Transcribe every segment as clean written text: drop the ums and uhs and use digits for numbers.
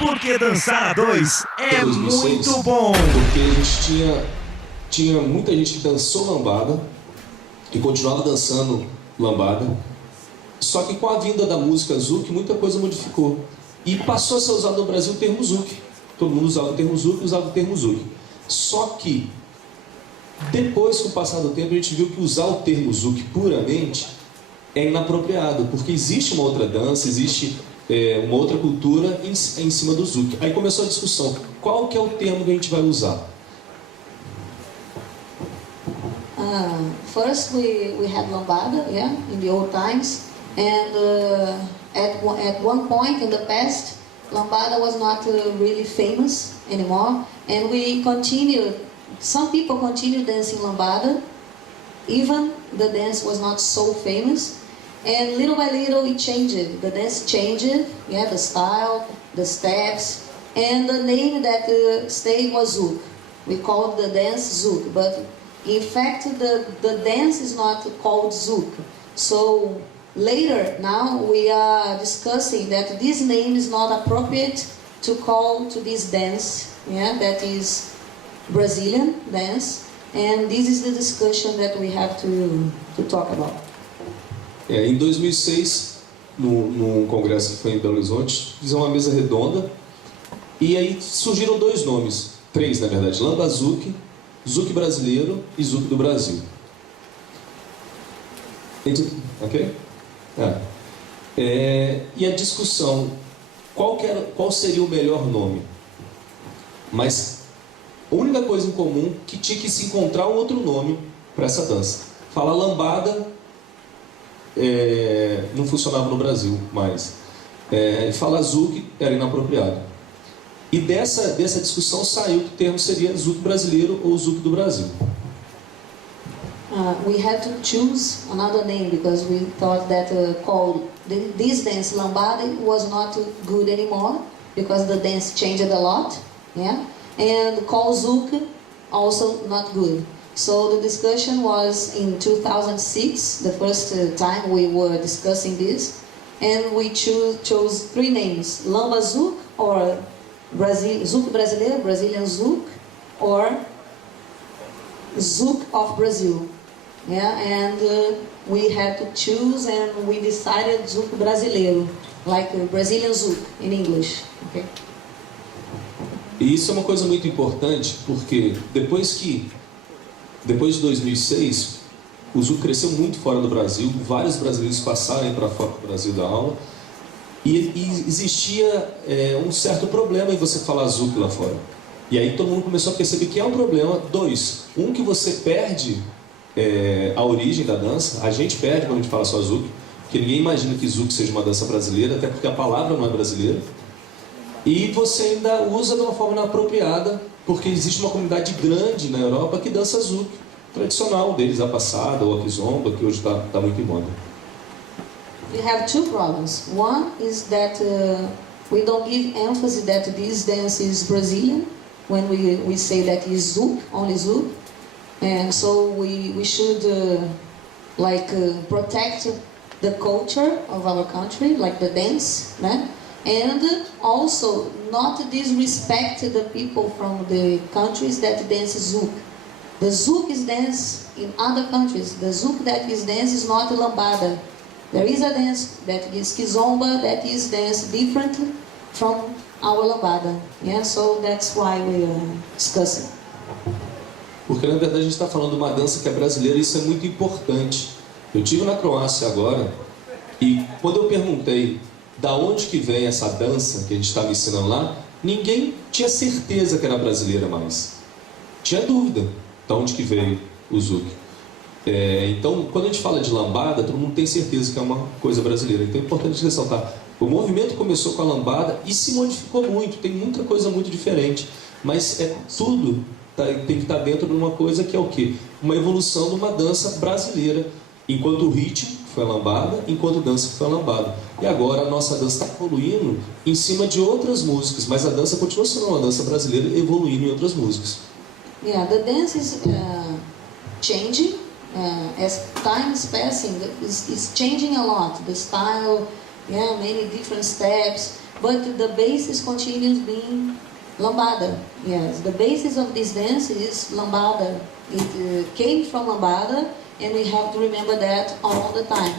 Porque dançar a dois é 2006, muito bom. Porque a gente tinha muita gente que dançou lambada e continuava dançando lambada. Só que com a vinda da música zouk, muita coisa modificou. E passou a ser usado no Brasil o termo zouk. Todo mundo usava o termo zouk, usava o termo zouk. Só que, depois, com o passar do tempo, a gente viu que usar o termo zouk puramente é inapropriado, porque existe uma outra dança, existe uma outra cultura em cima do zouk. Aí começou a discussão, qual que é o termo que a gente vai usar? First we had lambada, yeah, in the old times, and at one point in the past, lambada was not really famous anymore, and we continued. Some people continued dancing lambada, even the dance was not so famous, and little by little it changed. The dance changed, yeah, the style, the steps, and the name that stayed was zouk. We called the dance zouk, but in fact the dance is not called zouk. So later now we are discussing that this name is not appropriate to call to this dance, yeah, that is Brazilian dance, and this is the discussion that we have to talk about. Em 2006, num congresso que foi em Belo Horizonte, fizemos uma mesa redonda e aí surgiram dois nomes, três na verdade, Lamba Zouk, Zouk brasileiro e Zouk do Brasil. Ok? E a discussão, qual seria o melhor nome? Mas a única coisa em comum que tinha que se encontrar um outro nome para essa dança. Falar lambada não funcionava no Brasil mais. Falar zouk era inapropriado. E dessa discussão saiu que o termo seria zouk brasileiro ou zouk do Brasil. We had to choose another name because we thought that called this dance lambada was not good anymore because the dance changed a lot, yeah, and called zouk also not good. So the discussion was in 2006, the first time we were discussing this, and we chose three names: Lamba Zouk, or Zouk Brasileiro, Brazilian Zouk, or Zouk of Brazil. Yeah, and we had to choose, and we decided Zouk Brasileiro, like Brazilian Zouk in English. Okay. E isso é uma coisa muito importante, porque depois de 2006, o zouk cresceu muito fora do Brasil, vários brasileiros passaram para fora do Brasil da aula, e existia um certo problema em você falar zouk lá fora. E aí todo mundo começou a perceber que é um problema. Que você perde a origem da dança, a gente perde quando a gente fala só zouk, porque ninguém imagina que zouk seja uma dança brasileira, até porque a palavra não é brasileira. E você ainda usa de uma forma inapropriada, porque existe uma comunidade grande na Europa que dança zouk, tradicional deles, a passada ou a kizomba, que hoje está muito em moda. We have two problems. One is that we don't give emphasis that this dance is Brazilian when we say that is zouk, only zouk, and so we should protect the culture of our country, like the dance, né? And also not disrespect the people from the countries that dance zouk. The zouk is dance in other countries. The zouk that is dance is not lambada. There is a dance that is kizomba, that is dance different from our lambada. Yeah, so that's why we are discussing. Porque na verdade a gente está falando de uma dança que é brasileira e isso é muito importante. Eu estive na Croácia agora e quando eu perguntei da onde que vem essa dança que a gente estava ensinando lá, ninguém tinha certeza que era brasileira mais. Tinha dúvida de onde que veio o zouk. Então, quando a gente fala de lambada, todo mundo tem certeza que é uma coisa brasileira. Então é importante ressaltar. O movimento começou com a lambada e se modificou muito. Tem muita coisa muito diferente. Mas tudo tem que estar dentro de uma coisa que é o quê? Uma evolução de uma dança brasileira. Enquanto o ritmo foi a lambada, enquanto dança foi a lambada. E agora a nossa dança está evoluindo em cima de outras músicas, mas a dança continua sendo uma dança brasileira evoluindo em outras músicas. Yeah, the dance is changing as time is passing. It's changing a lot. The style, yeah, many different steps, but the basis continues being lambada. Yes, the basis of this dance is lambada. It came from lambada, and we have to remember that all the time,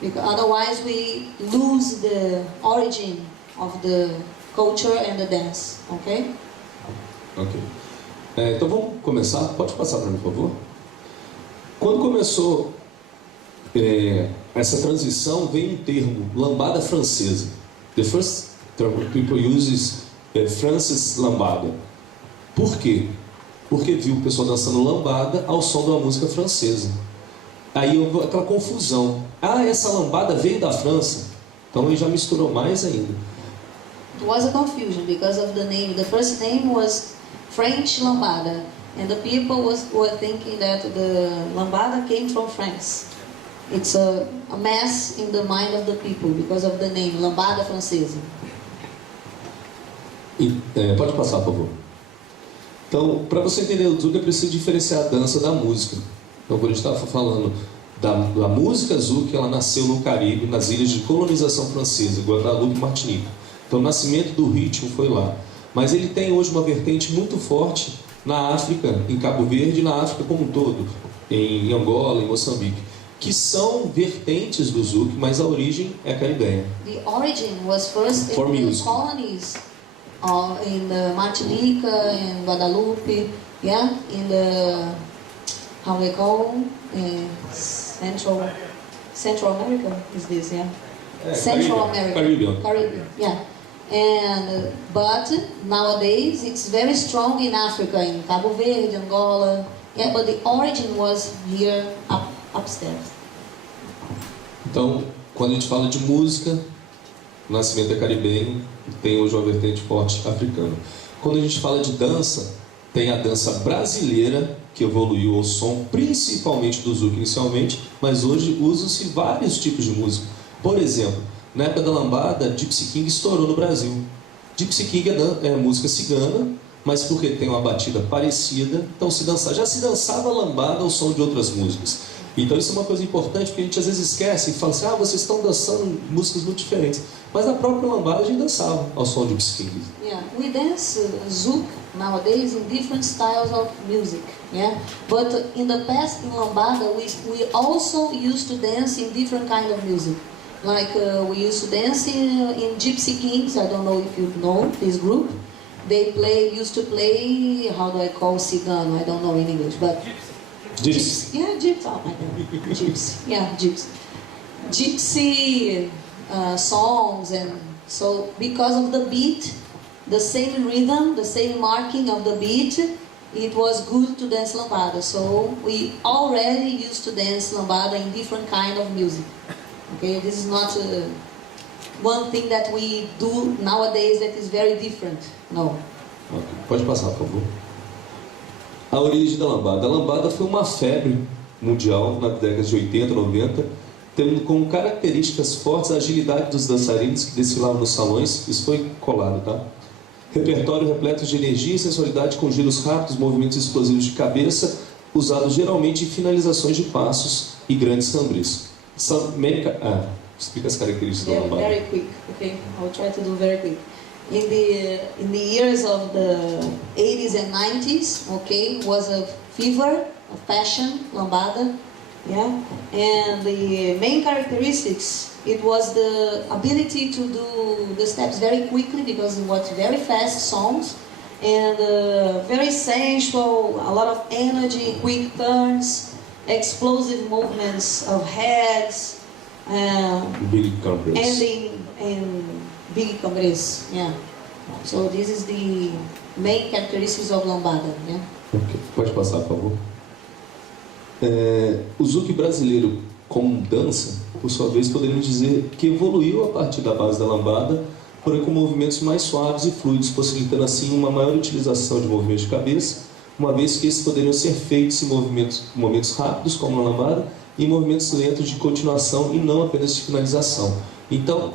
because otherwise we lose the origin of the culture and the dance. Okay? Ok. Então vamos começar. Pode passar para mim, por favor? Quando começou essa transição, veio um termo, lambada francesa. The first term people use is Francis lambada. Por quê? Porque viu o pessoal dançando lambada ao som de uma música francesa. Aí houve aquela confusão. Ah, essa lambada veio da França. Então ele já misturou mais ainda. It was a confusion because of the name. The first name was French lambada, and the people were thinking that the lambada came from France. It's a mess in the mind of the people because of the name, lambada francesa. Pode passar, por favor. Então, para você entender o zouk, é preciso diferenciar a dança da música. Então, quando a gente estava falando da música zouk, ela nasceu no Caribe, nas ilhas de colonização francesa, Guadeloupe e Martinica. Então, o nascimento do ritmo foi lá. Mas ele tem hoje uma vertente muito forte na África, em Cabo Verde e na África como um todo, em Angola, em Moçambique, que são vertentes do zouk, mas a origem é caribenha. The origin was first For in the music. colonies, in the Martinica, in Guadeloupe, yeah, in the how they call Central America is this, yeah. Central America, Caribbean, yeah. And but nowadays it's very strong in Africa, in Cabo Verde, Angola. Yeah, but the origin was here upstairs. Então, quando a gente fala de música, o nascimento é caribenho, tem hoje uma vertente forte africana. Quando a gente fala de dança, tem a dança brasileira, que evoluiu ao som principalmente do zouk inicialmente, mas hoje usam-se vários tipos de música. Por exemplo, na época da lambada, Gypsy King estourou no Brasil. Gypsy King é música cigana, mas porque tem uma batida parecida, então já se dançava lambada ao som de outras músicas. Então isso é uma coisa importante, porque a gente às vezes esquece e fala assim, vocês estão dançando músicas muito diferentes. Mas na própria lambada a gente dançava ao som de Gypsy King. Yeah, we dance zouk nowadays in different styles of music. Yeah, but in the past in lambada we also used to dance in different kind of music. Like we used to dance in Gypsy Kings. I don't know if you know this group. They used to play, how do I call cigano? I don't know in English, but Gypsy. Yeah, gypsy. Oh my God, gypsy. Yeah, gypsy. Gypsy songs, and so because of the beat, the same rhythm, the same marking of the beat, it was good to dance lambada. So we already used to dance lambada in different kind of music. Okay, this is not one thing that we do nowadays that is very different. No. Okay. Pode passar, por favor. A origem da lambada. A lambada foi uma febre mundial na década de 80, 90, tendo como características fortes a agilidade dos dançarinos que desfilavam nos salões. Isso foi colado, tá? Repertório repleto de energia e sensualidade com giros rápidos, movimentos explosivos de cabeça, usados geralmente em finalizações de passos e grandes cambris. Explica as características da lambada. Very quick, okay? I'll try to do very quick. In the years of the 80s and 90s, okay, was a fever, a fashion, lambada, yeah? And the main characteristics, it was the ability to do the steps very quickly because it was very fast songs and very sensual, a lot of energy, quick turns, explosive movements of heads, Big cambris. ending in big cambris, yeah. So this is the main characteristics of lambada, yeah. Okay. Pode passar, por favor. O zouk brasileiro como dança, por sua vez, poderíamos dizer que evoluiu a partir da base da lambada, porém com movimentos mais suaves e fluidos, possibilitando assim uma maior utilização de movimentos de cabeça, uma vez que esses poderiam ser feitos em movimentos rápidos, como na lambada, e movimentos lentos de continuação e não apenas de finalização. Então,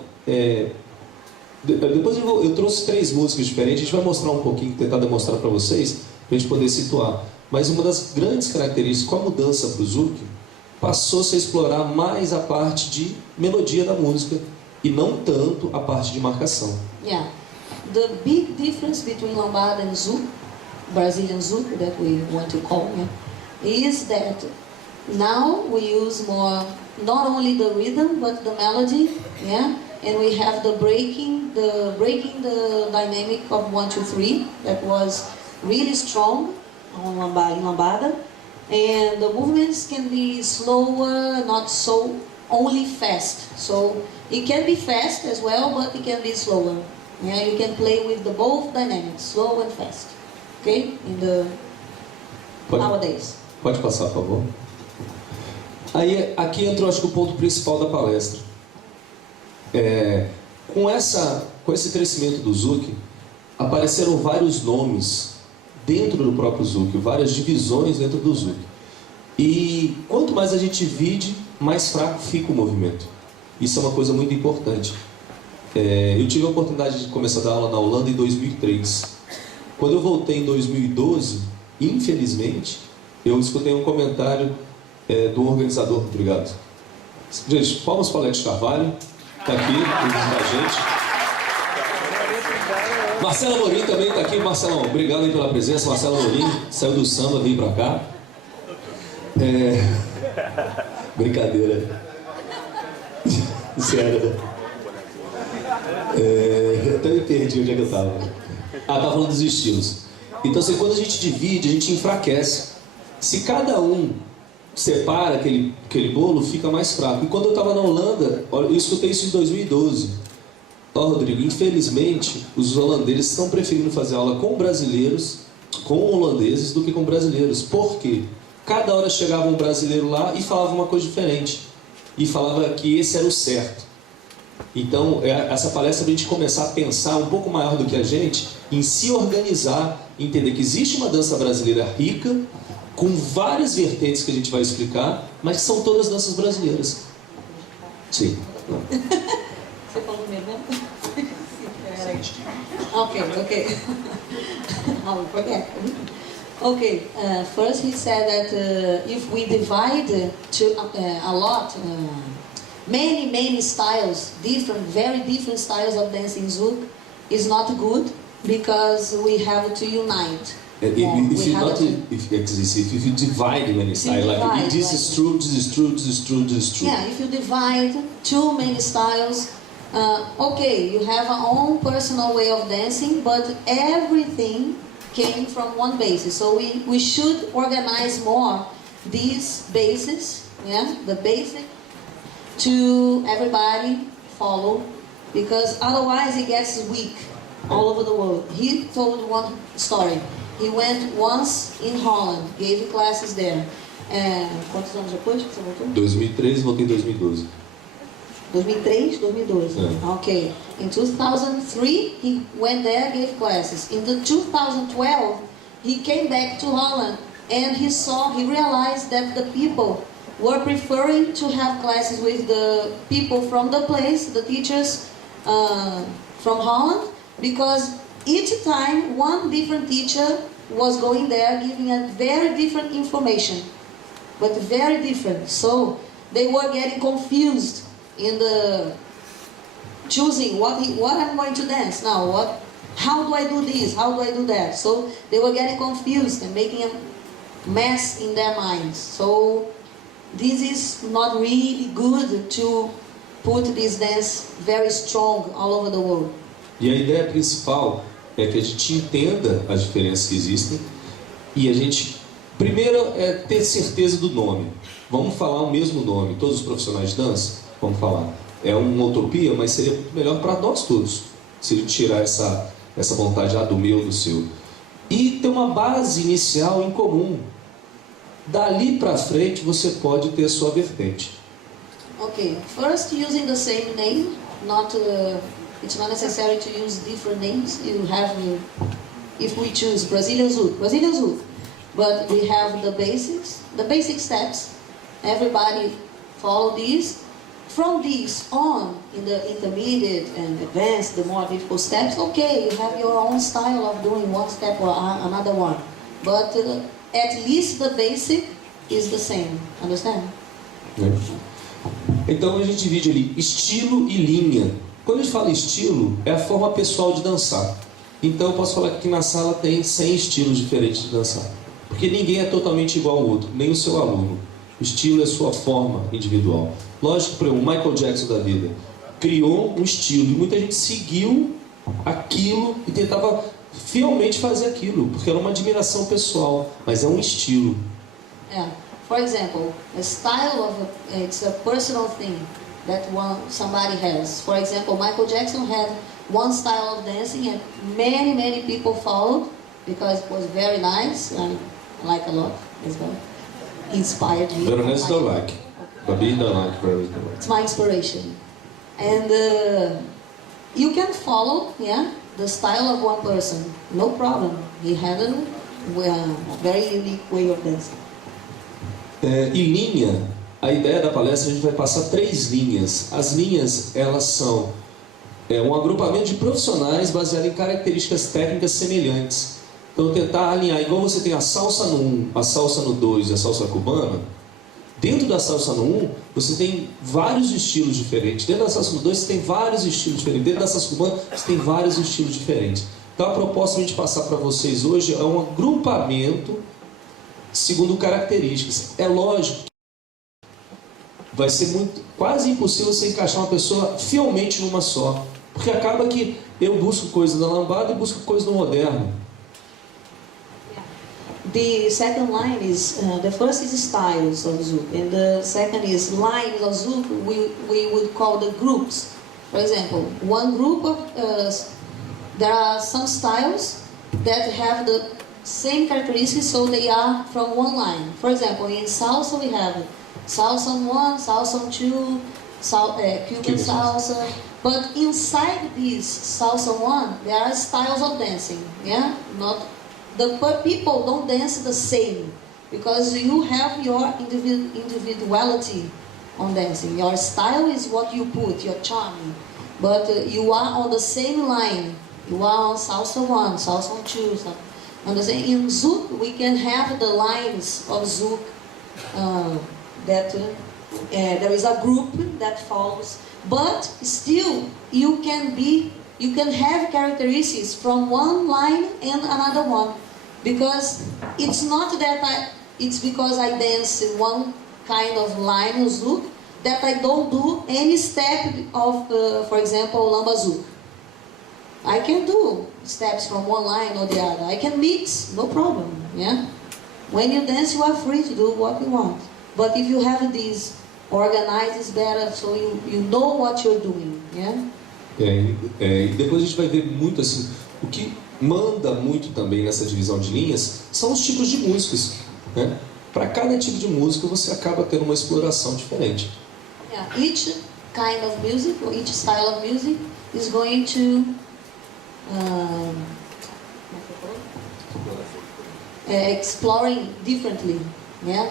depois eu trouxe 3 músicas diferentes, a gente vai mostrar um pouquinho, tentar demonstrar para vocês, para a gente poder situar. Mas uma das grandes características com a mudança para o zouk, passou-se a explorar mais a parte de melodia da música e não tanto a parte de marcação. Yeah. The big difference between lambada and zouk, Brazilian zouk that we want to call, is that now we use more not only the rhythm but the melody, and we have the breaking the dynamic of 1, 2, 3 that was really strong on lambada, and the movements can be slower, not so only fast. So it can be fast as well, but it can be slower. Yeah, you can play with the both dynamics, slow and fast. Okay, nowadays. Pode passar, por favor. Aí, aqui entra, acho que o ponto principal da palestra. Com esse crescimento do zouk, apareceram vários nomes dentro do próprio zouk, várias divisões dentro do zouk. E quanto mais a gente divide, mais fraco fica o movimento. Isso é uma coisa muito importante. Eu tive a oportunidade de começar a dar aula na Holanda em 2003. Quando eu voltei em 2012, infelizmente, eu escutei um comentário do organizador. Obrigado. Gente, palmas para o Alex Carvalho, está aqui, com a gente. Marcelo Amorim também está aqui. Marcelão, obrigado aí pela presença. Marcelo Amorim saiu do samba, veio para cá. Brincadeira. Sério. Eu até me perdi onde é que eu estava. Estava falando dos estilos. Então, assim, quando a gente divide, a gente enfraquece. Se cada um separa aquele bolo, fica mais fraco. E quando eu estava na Holanda, eu escutei isso em 2012. Rodrigo, infelizmente, os holandeses estão preferindo fazer aula com brasileiros, com holandeses, do que com brasileiros. Por quê? Cada hora chegava um brasileiro lá e falava uma coisa diferente. E falava que esse era o certo. Então, essa palestra é para a gente começar a pensar um pouco maior do que a gente, em se organizar, entender que existe uma dança brasileira rica, com várias vertentes que a gente vai explicar, mas que são todas danças brasileiras. Sim. Você falou mesmo? Okay. I'll forget. Okay, first he said that if we divide a lot, many styles, very different styles of dancing zouk, is not good because we have to unite. If you divide many styles, like this is true, this is true, this is true, this is true. Yeah, if you divide too many styles, okay, you have your own personal way of dancing, but everything came from one basis. So we should organize more these bases, the basic, to everybody follow, because otherwise it gets weak all over the world. He told one story. He went once in Holland, gave classes there. Quantos anos depois que você voltou? 2003, voltei em 2012. 2003, 2012. Okay. In 2003, he went there, gave classes. In the 2012, he came back to Holland, and he realized that the people were preferring to have classes with the people from the place, the teachers from Holland, because each time one different teacher was going there giving a very different information, but very different. So they were getting confused in the choosing what I'm going to dance now, how do I do this, how do I do that. So they were getting confused and making a mess in their minds. So this is not really good to put this dance very strong all over the world. E a ideia principal é que a gente entenda as diferenças que existem e a gente, primeiro, ter certeza do nome. Vamos falar o mesmo nome, todos os profissionais de dança, vamos falar. É uma utopia, mas seria muito melhor para nós todos, se a gente tirar essa vontade do meu, do seu. E ter uma base inicial em comum. Dali para frente você pode ter a sua vertente. Okay, first using the same name, it's not necessary to use different names. You have, if we choose Brazilian zouk, but we have the basic steps. Everybody follow these. From these on, in the intermediate and advanced, the more difficult steps, okay, you have your own style of doing one step or another one. But at least the basic is the same. Understand? É. Então a gente divide ali estilo e linha. Quando a gente fala estilo, é a forma pessoal de dançar. Então eu posso falar que aqui na sala tem 100 estilos diferentes de dançar. Porque ninguém é totalmente igual ao outro, nem o seu aluno. O estilo é sua forma individual. Lógico que, por exemplo, o Michael Jackson da vida criou um estilo e muita gente seguiu aquilo e tentava fielmente fazer aquilo, porque era uma admiração pessoal, mas é um estilo. Yeah. For example, a style it's a personal thing that somebody has. For example, Michael Jackson had one style of dancing and many people followed because it was very nice and I like a lot as well. Inspired me. Veronese don't like. Babi don't like. Veronese don't like. It's my inspiration. And you can follow, yeah, the style of one person, no problem. He had a very unique way of dancing. E linha, a ideia da palestra, a gente vai passar 3 linhas. As linhas, elas são um agrupamento de profissionais baseado em características técnicas semelhantes. Então tentar alinhar, igual você tem a salsa no 1, a salsa no 2 e a salsa cubana. Dentro da salsa no 1, você tem vários estilos diferentes. Dentro da salsa no 2, você tem vários estilos diferentes. Dentro da salsa cubana, você tem vários estilos diferentes. Então a proposta de a gente passar para vocês hoje é um agrupamento segundo características. É lógico, vai ser quase impossível você encaixar uma pessoa fielmente numa só. Porque acaba que eu busco coisa da lambada e busco coisa do moderno. The second line is, the first is styles of Zouk, and the second is lines of Zouk, we would call the groups. For example, one group of, there are some styles that have the same characteristics, so they are from one line. For example, in salsa we have salsa 1, salsa 2, Cuban salsa. But inside this salsa 1, there are styles of dancing. Yeah, the people don't dance the same because you have your individuality on dancing. Your style is what you put, your charm. But you are on the same line. You are on salsa 1, salsa 2. In Zouk, we can have the lines of Zouk that there is a group that follows, but still you can have characteristics from one line and another one, because it's not that it's because I dance one kind of line of Zouk that I don't do any step of, for example, Lamba Zouk. I can do steps from one line or the other. I can mix, no problem. Yeah. When you dance, you are free to do what you want. But if you have these organized, it's better, so you know what you're doing. Yeah. E depois a gente vai ver muito assim. O que manda muito também nessa divisão de linhas são os tipos de músicas. Né? Para cada tipo de música você acaba tendo uma exploração diferente. Yeah. Each kind of music or each style of music is going to exploring differently, yeah,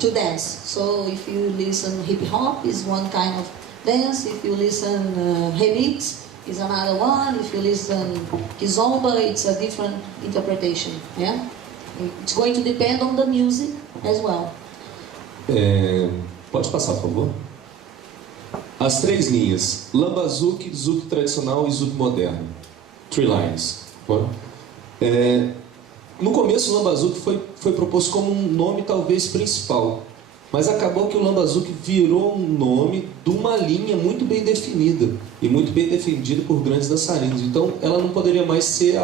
to dance. So if you listen hip hop is one kind of dance. If you listen remix is another one. If you listen kizomba, it's a different interpretation. Yeah, it's going to depend on the music as well. Pode passar, por favor. As 3 linhas: Lamba Zouk, Zouk tradicional e Zouk moderno. 3 lines. No começo o Lamba Zouk foi proposto como um nome talvez principal, mas acabou que o Lamba Zouk virou um nome de uma linha muito bem definida e muito bem defendida por grandes dançarinos. Então ela não poderia mais ser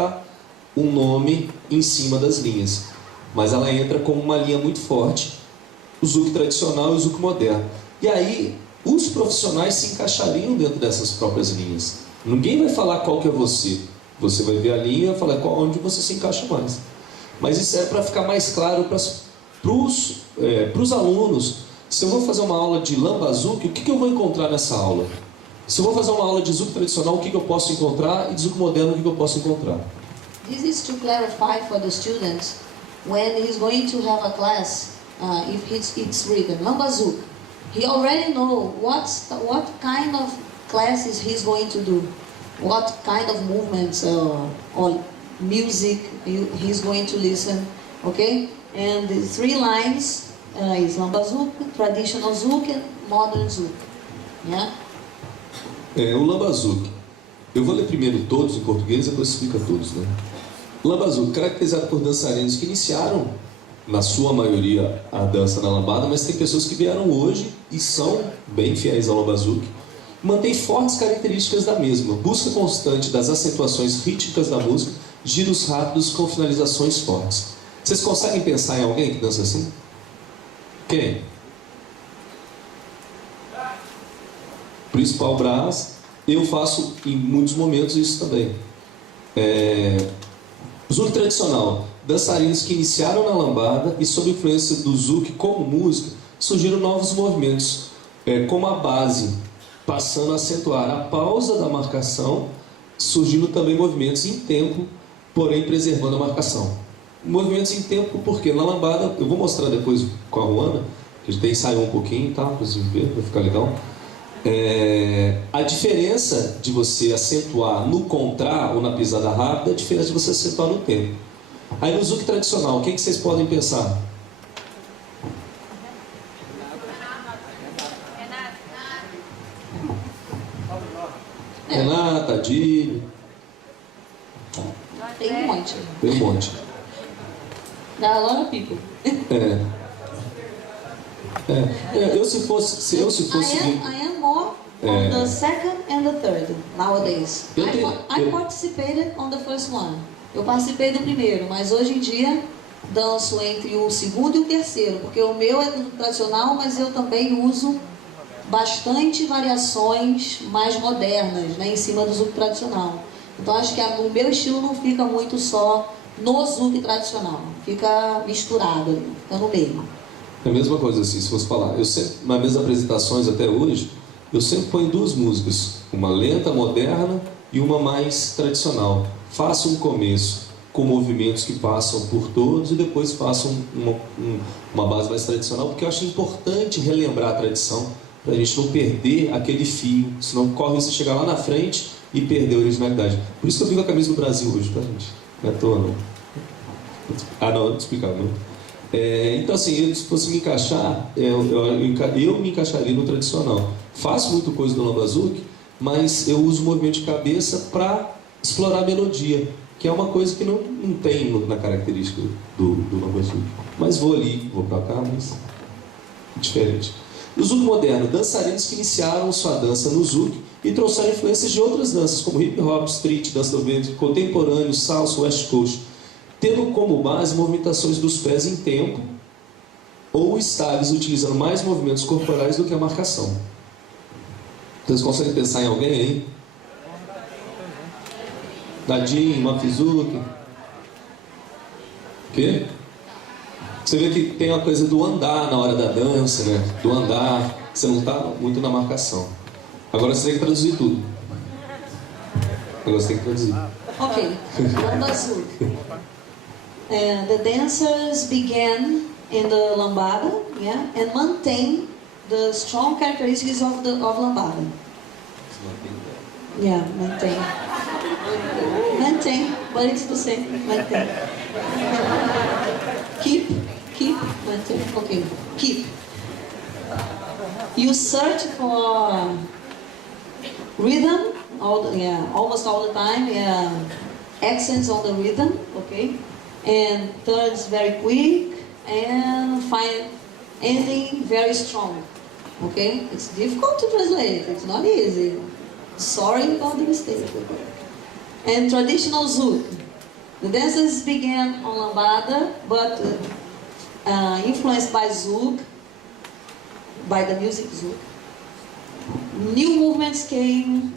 um nome em cima das linhas, mas ela entra como uma linha muito forte, o Zouk tradicional e o Zouk moderno. E aí os profissionais se encaixariam dentro dessas próprias linhas. Ninguém vai falar qual que é você. Você vai ver a linha e vai falar onde você se encaixa mais. Mas isso é para ficar mais claro para os alunos. Se eu vou fazer uma aula de Lamba Zouk, o que eu vou encontrar nessa aula? Se eu vou fazer uma aula de Zouk tradicional, o que eu posso encontrar? E de Zouk moderno, o que eu posso encontrar? This is to clarify for the students when he's going to have a class, if it's written Lamba Zouk, he already know what kind of classes he's going to do, what kind of movements or music he's going to listen, okay? And the 3 lines is Lamba Zouk, traditional Zouk, modern zouk. Yeah? O Lamba Zouk. Eu vou ler primeiro todos em português e depois explica todos, né? Lamba Zouk, caracterizado por dançarinos que iniciaram, na sua maioria, a dança na lambada, mas tem pessoas que vieram hoje e são bem fiéis ao Lamba Zouk. Mantém fortes características da mesma, busca constante das acentuações rítmicas da música, giros rápidos com finalizações fortes. Vocês conseguem pensar em alguém que dança assim? Quem? Principal Brás. Eu faço em muitos momentos isso também. Zouk tradicional. Dançarinos que iniciaram na lambada e sob influência do zouk como música, surgiram novos movimentos como a base, passando a acentuar a pausa da marcação, surgindo também movimentos em tempo, porém preservando a marcação. Movimentos em tempo porque na lambada, eu vou mostrar depois com a Ruana, que a gente ensaiou um pouquinho, tá? Para vocês verem, vai ficar legal. A diferença de você acentuar no contra ou na pisada rápida é a diferença de você acentuar no tempo. Aí no zouk tradicional, o que vocês podem pensar? Renata, Adílio. Tem um monte. Tem um monte. There are a lot of people. Eu se fosse I am more on the second and the third nowadays. I participated on the first one. Eu participei do primeiro, mas hoje em dia danço entre o segundo e o terceiro, porque o meu é tradicional, mas eu também uso bastante variações mais modernas, né, em cima do zouk tradicional. Então acho que o meu estilo não fica muito só no zouk tradicional, fica misturado ali, fica no meio. É a mesma coisa assim, se fosse falar. Eu sempre, nas minhas apresentações até hoje, eu sempre ponho duas músicas, uma lenta, moderna e uma mais tradicional. Faço um começo com movimentos que passam por todos e depois faço uma base mais tradicional, porque eu acho importante relembrar a tradição, para a gente não perder aquele fio, senão corre você chegar lá na frente e perder a originalidade. Por isso que eu vim com a camisa do Brasil hoje, tá, gente? Não é à toa, não. Não, vou explicar, não. Então assim, se fosse me encaixar, eu me encaixaria no tradicional. Faço muito coisa do Lamba Zouk, mas eu uso o movimento de cabeça para explorar a melodia, que é uma coisa que não tem na característica do Lamba Zouk. Mas vou ali, vou para cá, mas diferente. No zouk moderno, dançarinos que iniciaram sua dança no zouk e trouxeram influências de outras danças, como hip hop, street, dança do ventre, contemporâneo, salsa, west coast, tendo como base movimentações dos pés em tempo ou estaves utilizando mais movimentos corporais do que a marcação. Vocês conseguem pensar em alguém aí? Nadine, Mafizuki? O quê? Você vê que tem uma coisa do andar na hora da dança, né? Do andar, você não está muito na marcação. Agora você tem que traduzir tudo. Agora você tem que traduzir. Ok, Lamba Zouk. The dancers began in the lambada, yeah, and maintain the strong characteristics of lambada. Yeah, maintain. Maintain, but it's the same. Maintain. Keep, maintain. Okay, keep. You search for rhythm, almost all the time. Yeah, accents on the rhythm. Okay, and turns very quick and ending very strong. Okay, it's difficult to translate. It's not easy. Sorry about the mistake. And traditional zouk. The dances began on lambada, but influenced by zouk, by the music zouk. New movements came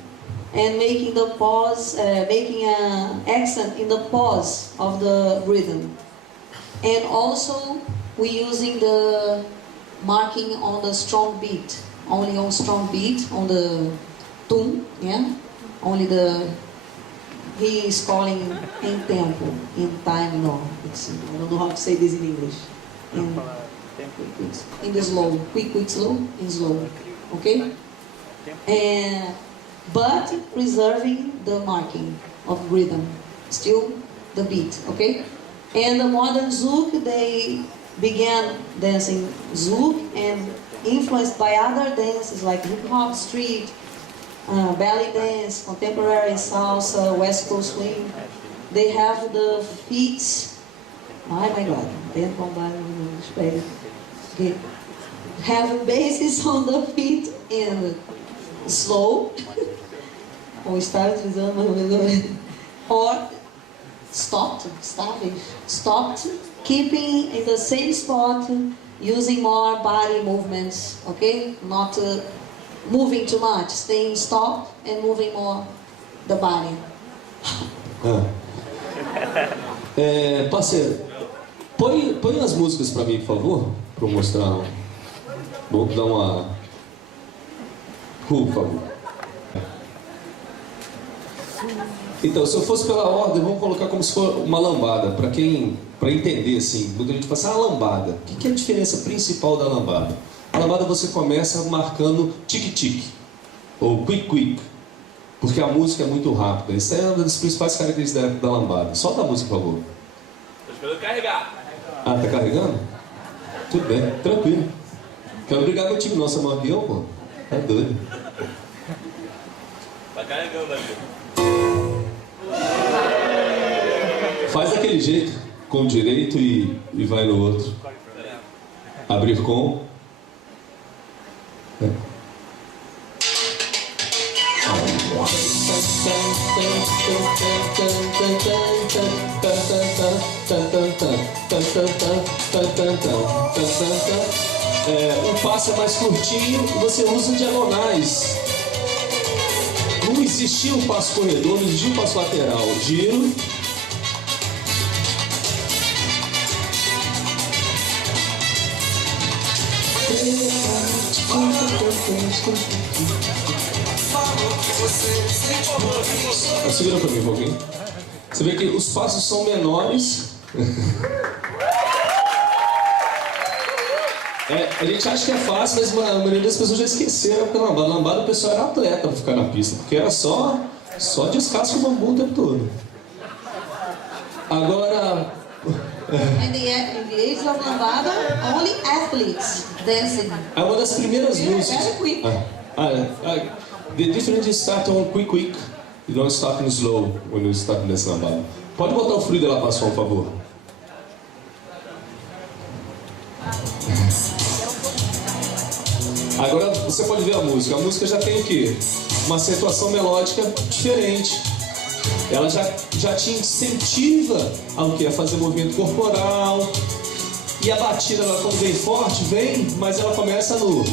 and making the pause, making an accent in the pause of the rhythm. And also we using the marking on the strong beat, only on strong beat, on the tum, yeah, only he is calling in tempo, in time, no. I don't know how to say this in English. In the slow, quick, slow, in slow, okay? But preserving the marking of rhythm, still the beat, okay? And the modern zouk, they began dancing zouk and influenced by other dances like hip hop, street, belly dance, contemporary salsa, West Coast swing. They have the feet. Oh my God, dentro do espelho. Okay. Have bases on the feet and slow, ou está utilizando mais ou menos, or stopped, keeping in the same spot, using more body movements, okay? Not moving too much, staying stop and moving more the body. Parceiro, põe as músicas pra mim, por favor, para eu mostrar. Vou dar uma... por favor. Então, se eu fosse pela ordem, vamos colocar como se for uma lambada, para entender assim, quando a gente fala assim, lambada, o que é a diferença principal da lambada? A lambada você começa marcando tic-tic, ou quick-quick, porque a música é muito rápida. Isso é uma das principais características da lambada. Solta a música, por favor. Estou esperando carregar. Ah, tá carregando? Tudo bem, tranquilo. Quero brigar com o time nosso, é um avião, pô. É doido. Tá carregando ali. Faz daquele jeito, com o direito e vai no outro. Abrir com. O passo é mais curtinho e você usa diagonais. Não existia o passo corredor, não existia o passo lateral. Giro. Segura pra mim um pouquinho. Você vê que os passos são menores. A gente acha que é fácil, mas a maioria das pessoas já esqueceram que a lambada o pessoal era atleta pra ficar na pista, porque era só descasco o bambu o tempo todo. Agora... In the age of lambada, only athletes dancing. É uma das primeiras músicas. Very quick. The difference is start on quick. You don't start in slow when you start nessa lambada. Pode botar o frio dela para som, por favor. Agora você pode ver a música. A música já tem o quê? Uma acentuação melódica diferente. Ela já te incentiva ao que? A fazer movimento corporal. E a batida, ela, quando vem forte, vem, mas ela começa no...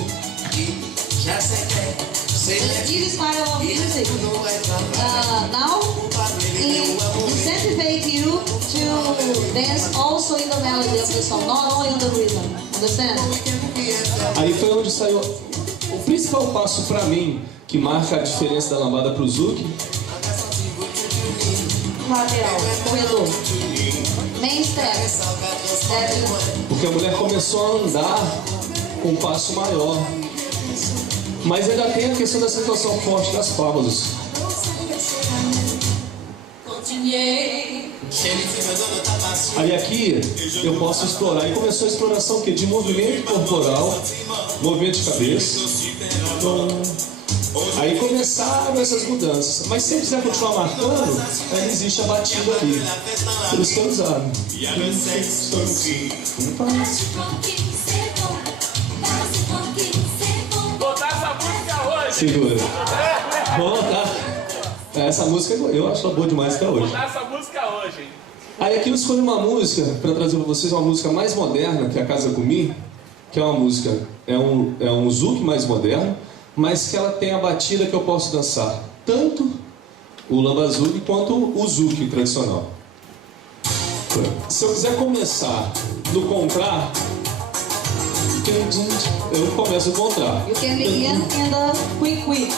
This style of music now incentivate you to dance also in the melody of the song, not only on the rhythm. Understand? Aí foi onde saiu o principal passo para mim, que marca a diferença da lambada pro zouk. Lateral, corredor. Main step. Porque a mulher começou a andar com um passo maior. Mas ainda tem a questão da acentuação forte das palmas. Aí aqui eu posso explorar. E começou a exploração que de movimento corporal, movimento de cabeça. Aí começaram essas mudanças. Mas se você quiser continuar marcando, aí existe a batida ali. Por isso que é usado. Segura. Bom, tá? Essa música eu acho ela boa demais até hoje. Vou botar essa música hoje, hein? Aí aqui eu escolhi uma música para trazer para vocês, uma música mais moderna, que é a Casa Comigo, que é uma música, é um zouk mais moderno, mas que ela tem a batida que eu posso dançar tanto o lamba zouk quanto o zouk tradicional. Se eu quiser começar no contra, eu começo no contra. You can begin in the quick.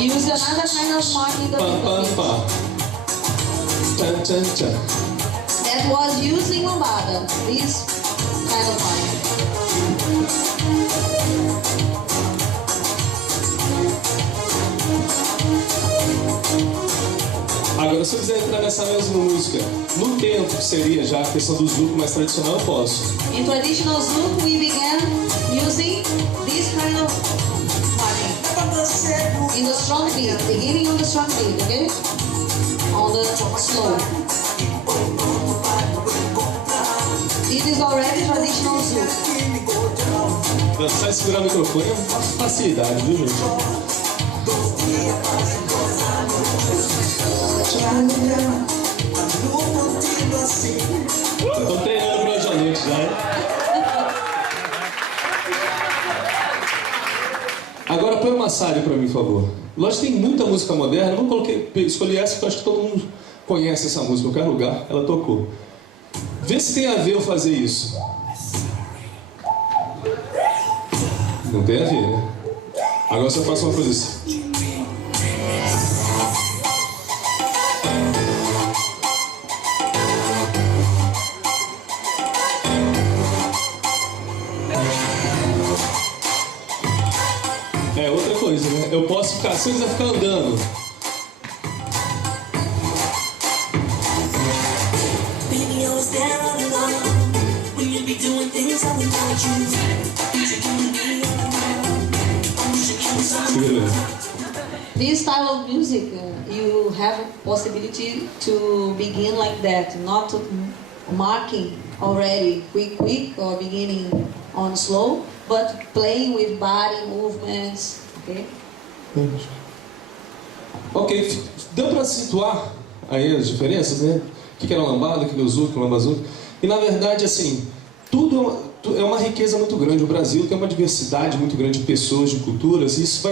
Use another kind of mark in the Pá. that was used in lambada. This kind of mark. Agora, se eu quiser entrar nessa mesma música, no tempo que seria já a questão do zouk mais tradicional, eu posso. In traditional Zouk, we began using this kind of marking. In the strong beat, beginning on the strong beat, okay? On the slow. This is already traditional Zouk. Dançar e segurar o microfone é uma facilidade, viu, gente? Estou treinando para hoje à noite já, hein? Agora põe uma Massari para mim, por favor. Lógico que tem muita música moderna, eu escolhi essa porque eu acho que todo mundo conhece essa música, em qualquer lugar ela tocou. Vê se tem a ver eu fazer isso. Não tem a ver, né? Agora você faz uma coisa assim. É outra coisa, né? Eu posso ficar, se eu quiser ficar andando. This style of music, you have possibility to begin like that, not marking already quick or beginning on slow, but playing with body movements, okay? Ok, deu para situar aí as diferenças, né? O que era lambada, o que é o zouk, o lamba-zouk. E na verdade, assim, tudo é uma riqueza muito grande. O Brasil tem uma diversidade muito grande de pessoas, de culturas, e isso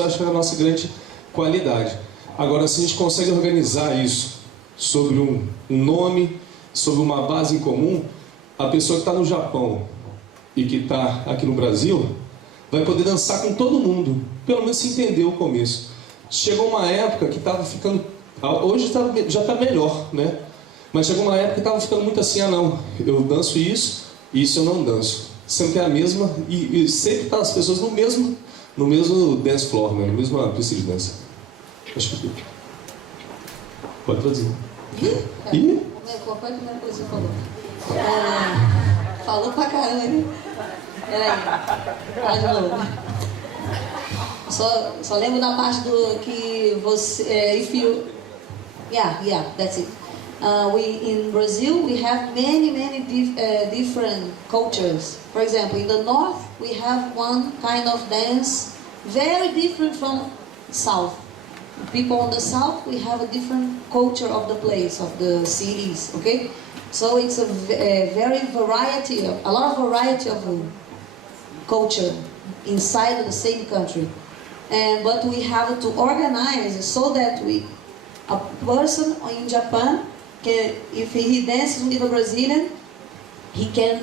eu acho que é a nossa grande qualidade. Agora, se a gente consegue organizar isso sobre um nome, sobre uma base em comum, a pessoa que está no Japão e que está aqui no Brasil vai poder dançar com todo mundo, pelo menos se entender o começo. Chegou uma época que estava ficando... Hoje já está melhor, né? Mas chegou uma época que estava ficando muito assim, não, eu danço isso eu não danço. Sempre é a mesma, e sempre tá as pessoas no mesmo dance floor, né? No mesmo pista de dança. Acho que... Pode traduzir. Ih? Qual foi a primeira coisa que você falou? Falou pra caramba, hein? Peraí. Fala de novo. Só lembro da parte do que você... if you... Yeah, that's it. In Brazil, we have many different cultures. For example, in the north, we have one kind of dance very different from south. People on the south, we have a different culture of the place, of the cities, okay? So it's a lot of variety of culture inside the same country. But we have to organize so that a person in Japan, if he dances with a Brazilian, he can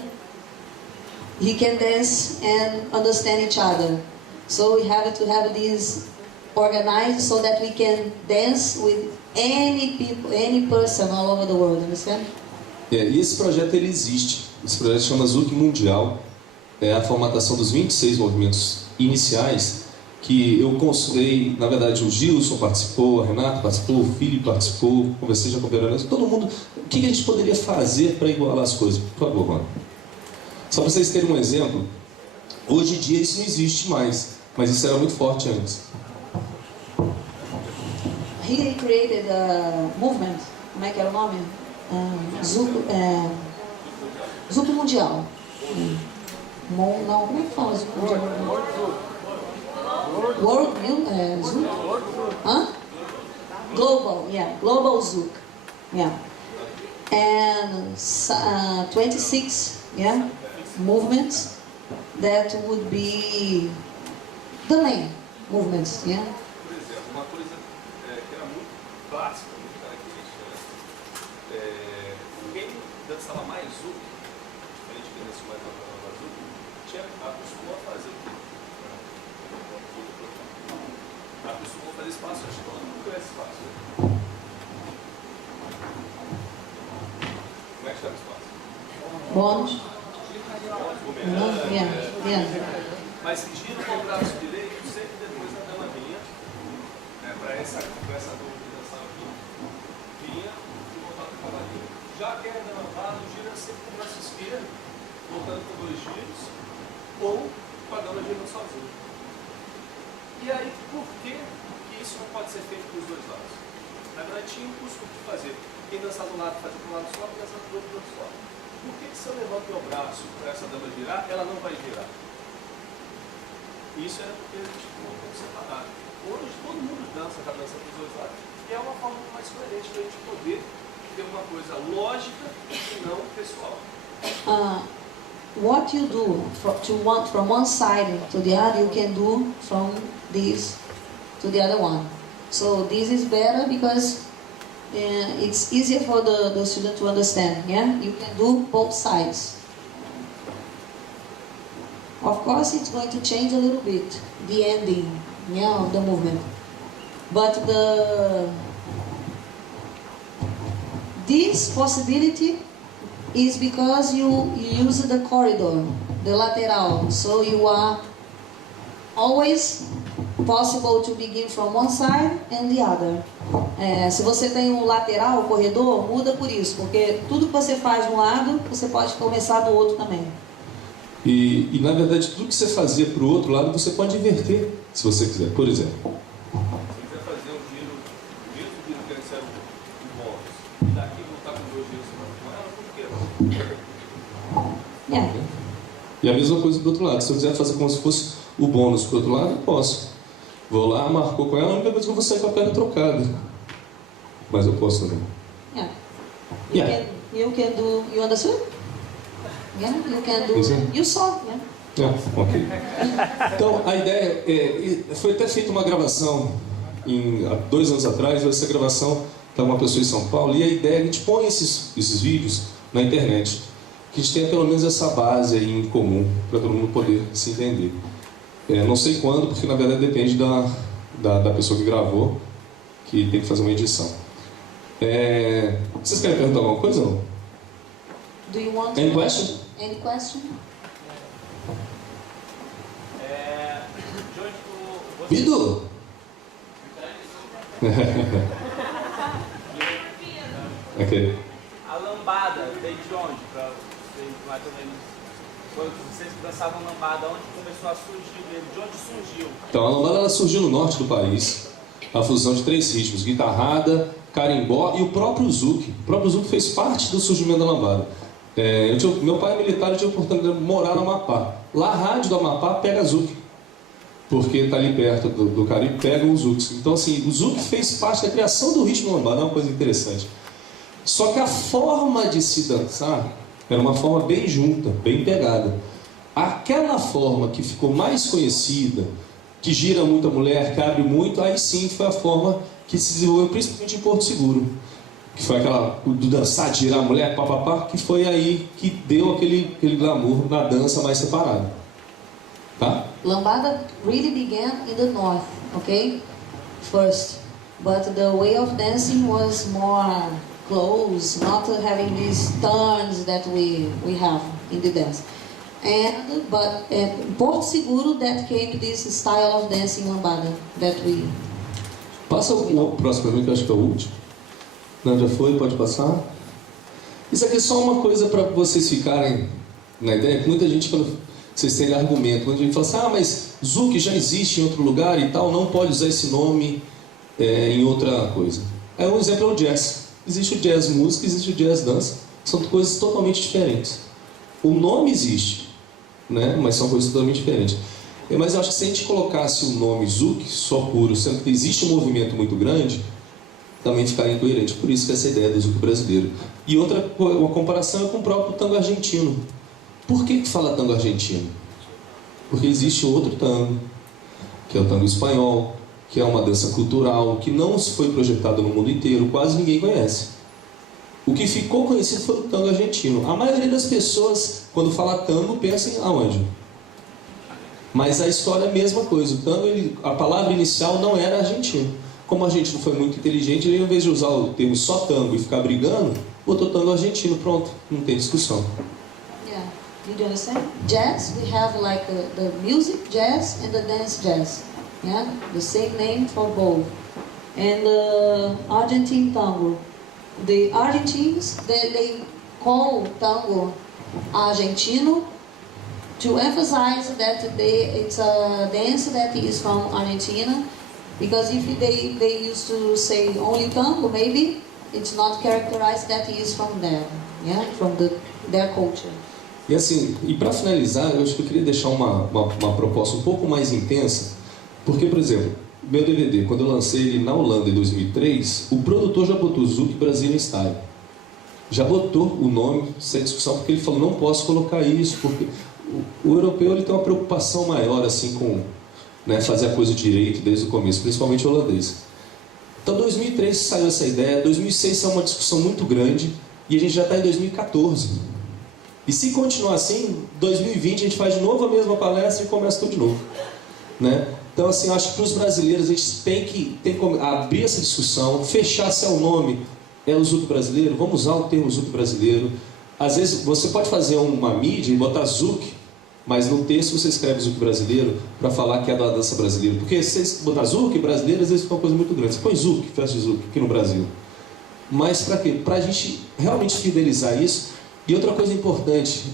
dance and understand each other. So we have to have this organized so that we can dance with any person all over the world, understand? E esse projeto ele existe. Esse projeto chama Zouk Mundial. É a formatação dos 26 movimentos iniciais que eu consultei, na verdade o Gilson participou, a Renata participou, o Filipe participou, conversei já com o Verônica, todo mundo. O que a gente poderia fazer para igualar as coisas? Por favor, Juan. Só para vocês terem um exemplo, hoje em dia isso não existe mais, mas isso era muito forte antes. He created a movement, como é que era o nome? Zouk Mundial. Não, como é que fala Zouk Mundial? World Zouk? Huh? Global Zouk. Yeah. And 26, movements that would be the main movements, yeah. Por exemplo, uma coisa que era muito básica, muito característica, quem dançava mais Zouk, diferente de quem dançava mais Zouk, acostumou a fazer o quê? Acostumou a fazer espaço, acho que todo mundo conhece espaço. Como é que chama espaço? Bônus. Mas gira com o braço direito sempre depois da dama minha, para essa dor que dançava aqui. ser com o braço esquerdo, voltando com 2 giros, ou com a dama girando sozinha. E aí, por que isso não pode ser feito com os 2 lados? Na verdade, tinha um costume de fazer. Quem dançar do lado fazia para um lado só, quem dançar do outro só. Por que se eu levanto meu braço para essa dama girar, ela não vai girar? Isso é porque a gente não tem separado. Hoje todo mundo dança com a dança dos 2 lados. E é uma forma mais coerente da gente poder ter uma coisa lógica e não pessoal. What you do from one side to the other, you can do from this to the other one. So this is better because it's easier for the student to understand. Yeah, you can do both sides. Of course, it's going to change a little bit the ending, yeah, of the movement. But this possibility is because you use the corridor, the lateral, so you are always possible to begin from one side and the other. Se você tem um lateral, corredor, muda por isso, porque tudo que você faz de um lado, você pode começar do outro também. E na verdade, tudo que você fazia para o outro lado, você pode inverter, se você quiser. Por exemplo, Se quiser fazer um giro, o mesmo giro que antes era o bônus, e daqui voltar com 2 giros com ela, por quê? Yeah. e a mesma coisa do outro lado. Se eu quiser fazer como se fosse o bônus para o outro lado, eu posso. Vou lá, marcou com ela, a única coisa que eu vou sair com a perna trocada. Mas eu posso também. Yeah. You can do. You understood? Yeah, you can do. You saw, yeah. Ok. Então, a ideia foi até feita uma gravação há 2 anos atrás. Essa gravação está uma pessoa em São Paulo, e a ideia é que a gente põe esses vídeos na internet, que a gente tenha pelo menos essa base aí em comum, para todo mundo poder se entender. Não sei quando, porque na verdade depende da pessoa que gravou, que tem que fazer uma edição. Vocês querem perguntar alguma coisa ou não? Do you want Any question? Any question? De onde você... Vido! Ok. A lambada veio de onde? Para vocês, mais ou menos, quando vocês dançavam lambada, onde começou a surgir mesmo? De onde surgiu? Então, a lambada ela surgiu no norte do país, a fusão de 3 ritmos: guitarrada, carimbó e o próprio zouk. O próprio zouk fez parte do surgimento da lambada. Meu pai é militar, eu tive a oportunidade de morar no Amapá. Lá a rádio do Amapá pega zouk, porque está ali perto do Caribe, pega o zouk. Então, assim, o zouk fez parte da criação do ritmo lambada, é uma coisa interessante. Só que a forma de se dançar era uma forma bem junta, bem pegada. Aquela forma que ficou mais conhecida, que gira muito a mulher, que abre muito, aí sim foi a forma que se desenvolveu principalmente em Porto Seguro. Que foi aquela do dançar, de girar a mulher, papapá, que foi aí que deu aquele glamour na dança mais separada. Tá? Lambada really began in the north, okay? First. But the way of dancing was more close, not having these turns that we have in the dance. But in Porto Seguro that came this style of dancing lambada that we... Passa o próximo para mim, que eu acho que é o último. Não, já foi, pode passar. Isso aqui é só uma coisa para vocês ficarem na ideia, que muita gente, quando vocês têm argumento, quando a gente fala assim, mas zouk já existe em outro lugar e tal, não pode usar esse nome em outra coisa. Um exemplo é o jazz. Existe o jazz música, existe o jazz dança. São coisas totalmente diferentes. O nome existe, né? Mas são coisas totalmente diferentes. Mas eu acho que se a gente colocasse o nome zouk, só puro, sendo que existe um movimento muito grande, também ficaria incoerente. Por isso que essa ideia do zouk brasileiro. E uma comparação é com o próprio tango argentino. Por que fala tango argentino? Porque existe outro tango, que é o tango espanhol, que é uma dança cultural, que não foi projetado no mundo inteiro, quase ninguém conhece. O que ficou conhecido foi o tango argentino. A maioria das pessoas, quando fala tango, pensa em aonde? Mas a história é a mesma coisa. O tango, a palavra inicial não era argentino. Como a gente não foi muito inteligente, ele, em vez de usar o termo só tango e ficar brigando, botou tango argentino, pronto, não tem discussão. Yeah, did you understand? Jazz, we have like the music jazz and the dance jazz. Yeah, the same name for both. And Argentine tango. The Argentines, they call tango argentino to emphasize that it's a dance that is from Argentina, because if they used to say only tango, maybe it's not characterized that is from there, yeah, from their culture. E assim, e para finalizar, eu acho que eu queria deixar uma proposta um pouco mais intensa, porque, por exemplo, meu DVD, quando eu lancei ele na Holanda em 2003, o produtor já botou Zouk Brazilian Style. Já botou o nome sem discussão, porque ele falou, não posso colocar isso, porque o europeu ele tem uma preocupação maior assim com, né, fazer a coisa direito desde o começo, principalmente o holandês. Então, 2003 saiu essa ideia, 2006 saiu uma discussão muito grande, e a gente já está em 2014. E se continuar assim, 2020 a gente faz de novo a mesma palestra e começa tudo de novo, né? Então, assim, eu acho que para os brasileiros a gente tem que abrir essa discussão, fechar se é o nome, é o Zouk brasileiro, vamos usar o termo Zouk brasileiro. Às vezes você pode fazer uma mídia e botar Zouk, mas no texto você escreve Zouk brasileiro para falar que é da dança brasileira. Porque se você botar Zouk brasileiro, às vezes fica uma coisa muito grande. Você põe Zouk, festa de Zouk aqui no Brasil. Mas para quê? Para a gente realmente fidelizar isso. E outra coisa importante,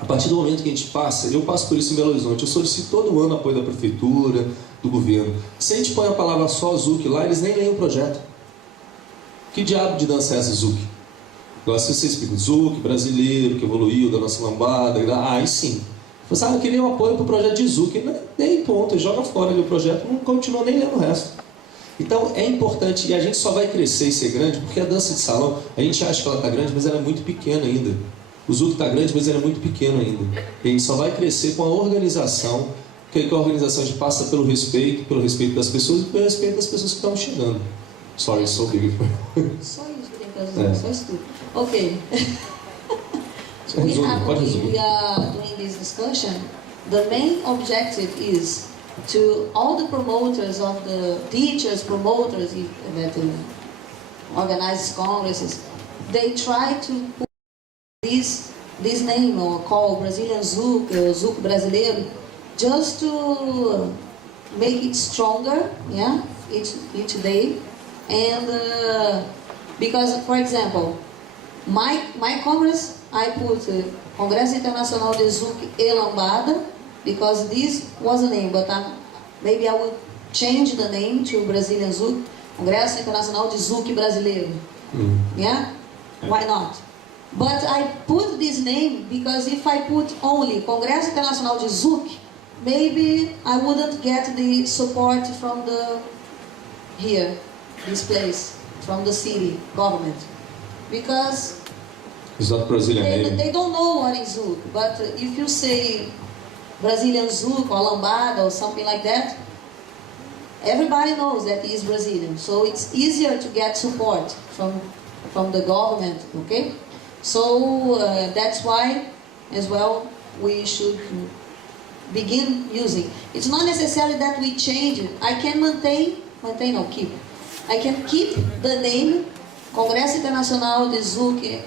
a partir do momento que a gente passa, eu passo por isso em Belo Horizonte, eu solicito todo ano apoio da prefeitura, do governo. Se a gente põe a palavra só Zouk lá, eles nem leem o projeto. Que diabo de dança é essa Zouk? Agora se você explica Zouk brasileiro, que evoluiu da nossa lambada, aí sim. Você sabe, eu queria um apoio para o projeto de Zouk, nem ponto, ele joga fora ali o projeto, não continua nem lendo o resto. Então é importante, e a gente só vai crescer e ser grande, porque a dança de salão, a gente acha que ela está grande, mas ela é muito pequena ainda. O Zouk está grande, mas ele é muito pequeno ainda. E a gente só vai crescer com a organização, porque com a organização a gente passa pelo respeito das pessoas e pelo respeito das pessoas que estão chegando. Sorry, so big. Só isso que tem que fazer, só isso tudo. Ok. Pode resumir. We are doing this discussion. The main objective is to all the promoters of the teachers, promoters that organize congresses, they try to put this name or call Brazilian Zouk, Zouk brasileiro, just to make it stronger, yeah, each day. And because, for example, my congress, I put Congresso Internacional de Zouk e Lambada, because this was a name, but maybe I will change the name to Brazilian Zouk, Congresso Internacional de Zouk Brasileiro. Yeah? Why not? But I put this name because if I put only Congresso Internacional de Zouk, maybe I wouldn't get the support from this place, from the city government. Because it's not Brazilian they don't know what is Zouk. But if you say Brazilian Zouk or Lambada or something like that, everybody knows that he is Brazilian. So it's easier to get support from the government, okay? So that's why, as well, we should begin using. It's not necessary that we change it. I can keep. I can keep the name Congresso Internacional de Zouk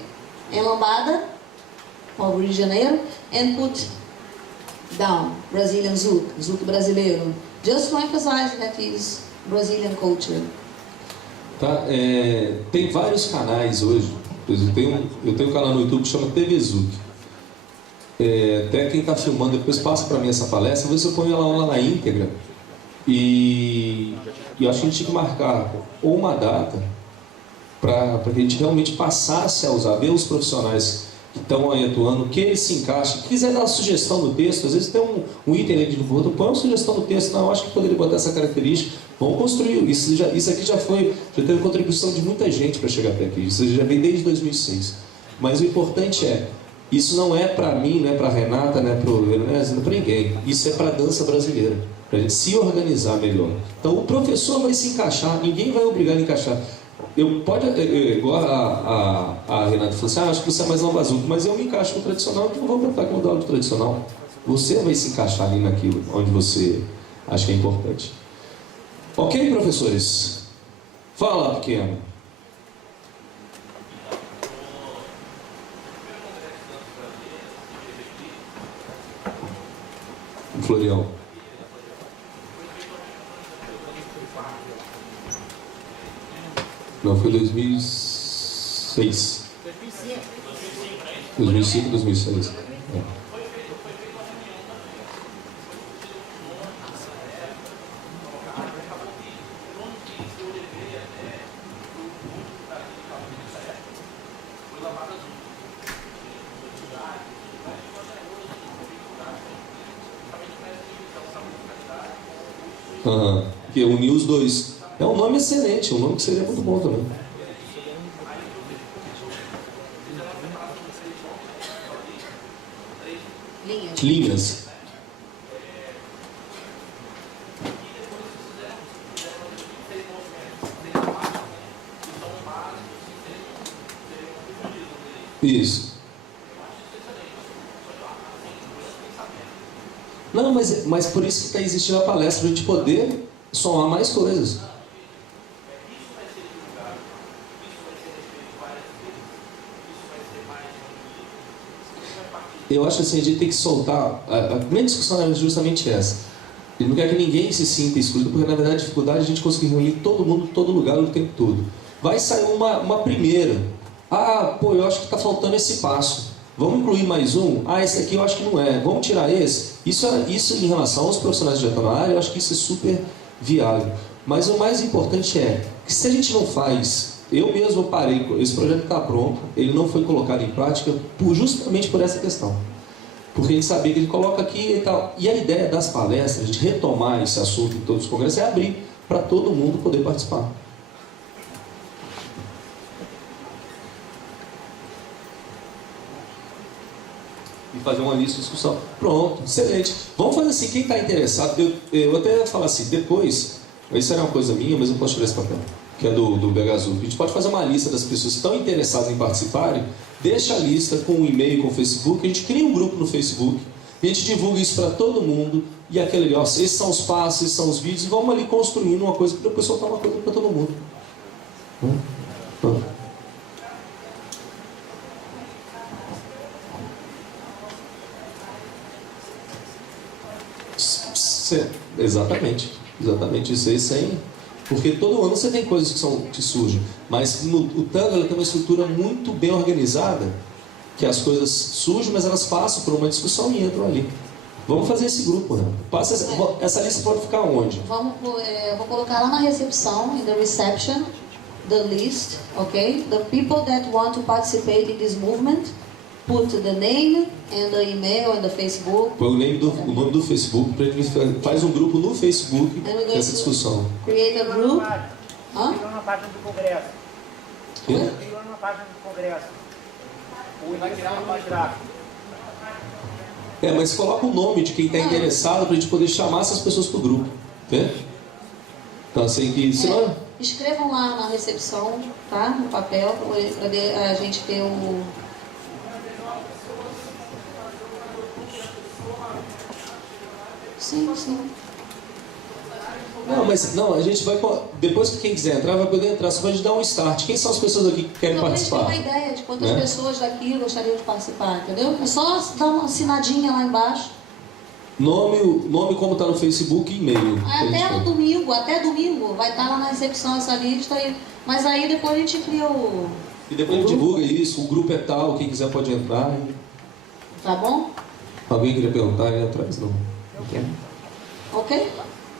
em Lambada, or Rio de Janeiro, and put down Brazilian Zouk, Zouk brasileiro, just to emphasize that is Brazilian culture. Tá, tem vários canais hoje. Eu tenho um canal no YouTube que chama TV Zouk. Até quem está filmando depois passa para mim essa palestra, vê se eu ponho ela lá na íntegra. E eu acho que a gente tinha que marcar ou uma data para que a gente realmente passasse a usar, ver os profissionais que estão aí atuando, que eles se encaixem. Se quiser dar uma sugestão no texto, às vezes tem um item ali de novo, põe uma sugestão no texto, não, eu acho que poderia botar essa característica, vamos construir. Isso aqui já teve contribuição de muita gente para chegar até aqui, isso já vem desde 2006. Mas o importante isso não é para mim, não é para a Renata, não é para o Veronese, não é para ninguém. Isso é para a dança brasileira, para a gente se organizar melhor. Então o professor vai se encaixar, ninguém vai obrigar a encaixar. Igual a Renata falou assim, acho que você é mais lambazuco, mas eu me encaixo no tradicional, então vou tentar que eu vou dar aula de tradicional. Você vai se encaixar ali naquilo onde você acha que é importante. Ok, professores? Fala, pequeno. Florião. Não, foi 2006. 2005, 2006. Que unir os dois. É um nome excelente, um nome que seria muito bom também. Linhas. Isso. Não, mas por isso que está existindo a palestra, para a gente poder somar mais coisas. Eu acho assim, a gente tem que soltar. A primeira discussão é justamente essa. Ele não quer que ninguém se sinta excluído, porque na verdade a dificuldade é a gente conseguir reunir todo mundo, todo lugar, o tempo todo. Vai sair uma primeira. Ah, pô, eu acho que está faltando esse passo. Vamos incluir mais um? Ah, esse aqui eu acho que não é. Vamos tirar esse? Isso em relação aos profissionais que já estão na área, eu acho que isso é super viável. Mas o mais importante é que se a gente não faz, eu mesmo parei, esse projeto está pronto, ele não foi colocado em prática justamente por essa questão. Porque a gente sabia que ele coloca aqui e tal. E a ideia das palestras, de retomar esse assunto em todos os congressos, é abrir para todo mundo poder participar. E fazer uma lista de discussão. Pronto, excelente. Vamos fazer assim, quem está interessado, eu até ia falar assim, depois, isso era uma coisa minha, mas eu posso tirar esse papel, que é do BH Azul. A gente pode fazer uma lista das pessoas que estão interessadas em participarem, deixa a lista com um e-mail, com o Facebook, a gente cria um grupo no Facebook, a gente divulga isso para todo mundo, e aquele ali, ó, esses são os passos, esses são os vídeos, e vamos ali construindo uma coisa, para depois soltar uma coisa para todo mundo. Exatamente, isso aí sem. Porque todo ano você tem coisas que surgem, mas o tango tem uma estrutura muito bem organizada, que as coisas surgem, mas elas passam por uma discussão e entram ali. Vamos fazer esse grupo, né? Essa lista pode ficar onde? Eu vou colocar lá na recepção, in the reception, the list, ok? The people that want to participate in this movement, put the name and the email and the Facebook. Põe o nome do Facebook, para a gente faz um grupo no Facebook dessa discussão. Create a group. Criou uma página do Congresso. Criou uma página do Congresso. Vai criar uma página gráfica. Mas coloca o nome de quem está interessado para a gente poder chamar essas pessoas para o grupo. Entende? Então assim que. Senão... Escrevam lá na recepção, tá? No papel, para a gente ter o. Sim. Não, a gente vai. Depois que quem quiser entrar, vai poder entrar. Só pode dar um start. Quem são as pessoas aqui que querem participar? Uma ideia de quantas pessoas daqui gostariam de participar, entendeu? É só dar uma assinadinha lá embaixo. Nome como está no Facebook e e-mail. Até domingo vai estar lá na recepção essa lista. Mas aí depois a gente cria o. E depois a gente divulga isso, o grupo é tal, quem quiser pode entrar. Tá bom? Alguém queria perguntar aí atrás? Não. Ok?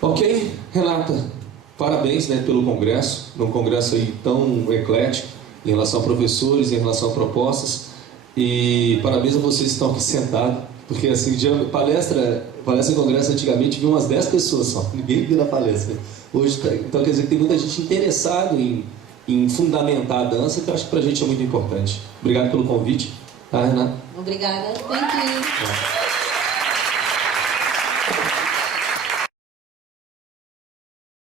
Ok, Renata, parabéns, né, pelo congresso, um congresso aí tão eclético em relação a professores, em relação a propostas, e parabéns a vocês que estão aqui sentados, porque assim, palestra em congresso antigamente viu umas 10 pessoas só, ninguém viu na palestra. Hoje, então quer dizer que tem muita gente interessada em fundamentar a dança, que eu acho que pra gente é muito importante. Obrigado pelo convite, tá, Renata? Obrigada, thank you.